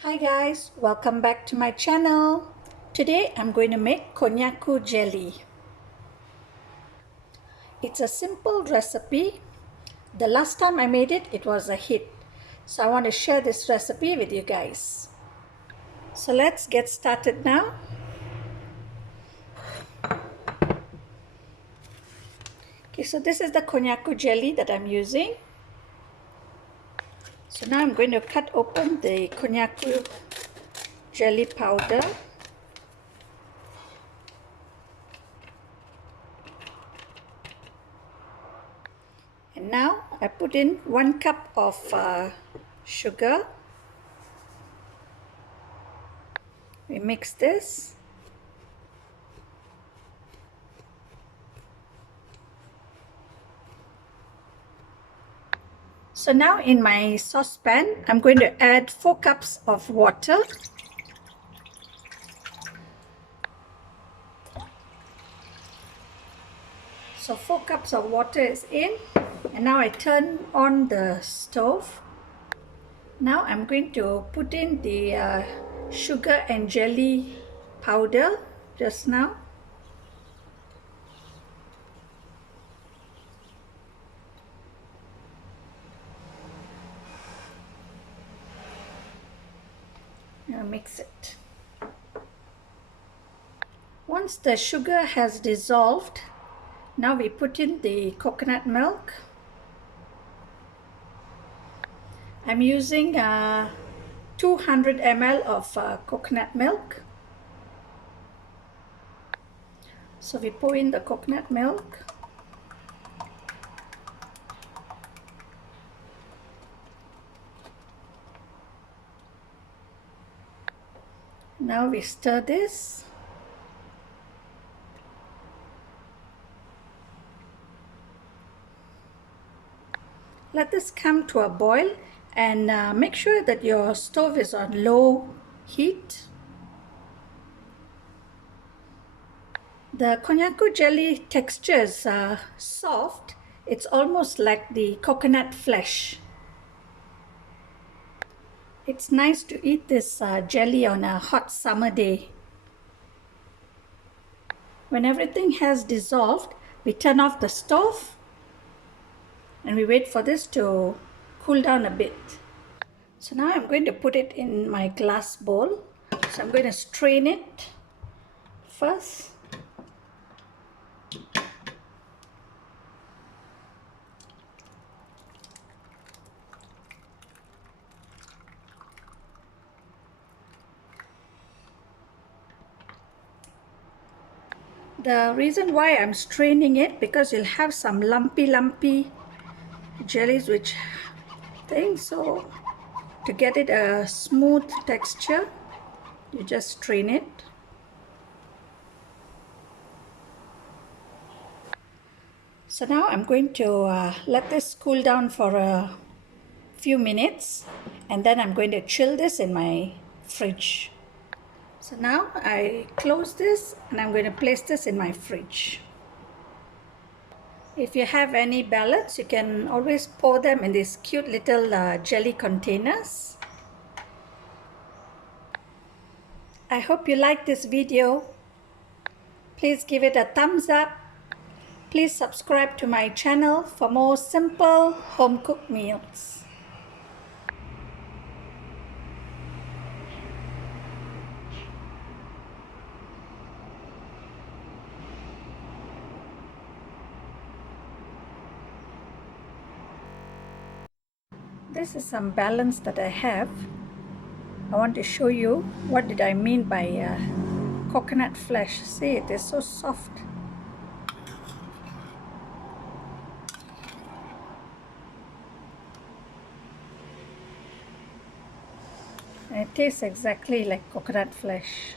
Hi guys, welcome back to my channel. Today I'm going to make konnyaku jelly. It's a simple recipe. The last time I made it, it was a hit. So I want to share this recipe with you guys. So let's get started now. Okay, so this is the konnyaku jelly that I'm using. So now I'm going to cut open the konnyaku jelly powder. And now I put in 1 cup of sugar. We mix this. So now in my saucepan, I'm going to add 4 cups of water. So 4 cups of water is in, and now I turn on the stove. Now I'm going to put in the sugar and jelly powder just now. Now mix it. Once the sugar has dissolved, now we put in the coconut milk. I'm using 200 ml of coconut milk. So we pour in the coconut milk. Now we stir this. Let this come to a boil and make sure that your stove is on low heat. The konnyaku jelly texture is soft. It's almost like the coconut flesh. It's nice to eat this jelly on a hot summer day. When everything has dissolved, we turn off the stove and we wait for this to cool down a bit. So now I'm going to put it in my glass bowl. So I'm going to strain it first. The reason why I'm straining it, because you'll have some lumpy jellies which thing. So to get it a smooth texture, you just strain it. So now I'm going to let this cool down for a few minutes, and then I'm going to chill this in my fridge. So now I close this and I'm going to place this in my fridge. If you have any balance, you can always pour them in these cute little jelly containers. I hope you like this video. Please give it a thumbs up. Please subscribe to my channel for more simple home-cooked meals. This is some balance that I have. I want to show you what did I mean by coconut flesh. See, it is so soft. And it tastes exactly like coconut flesh.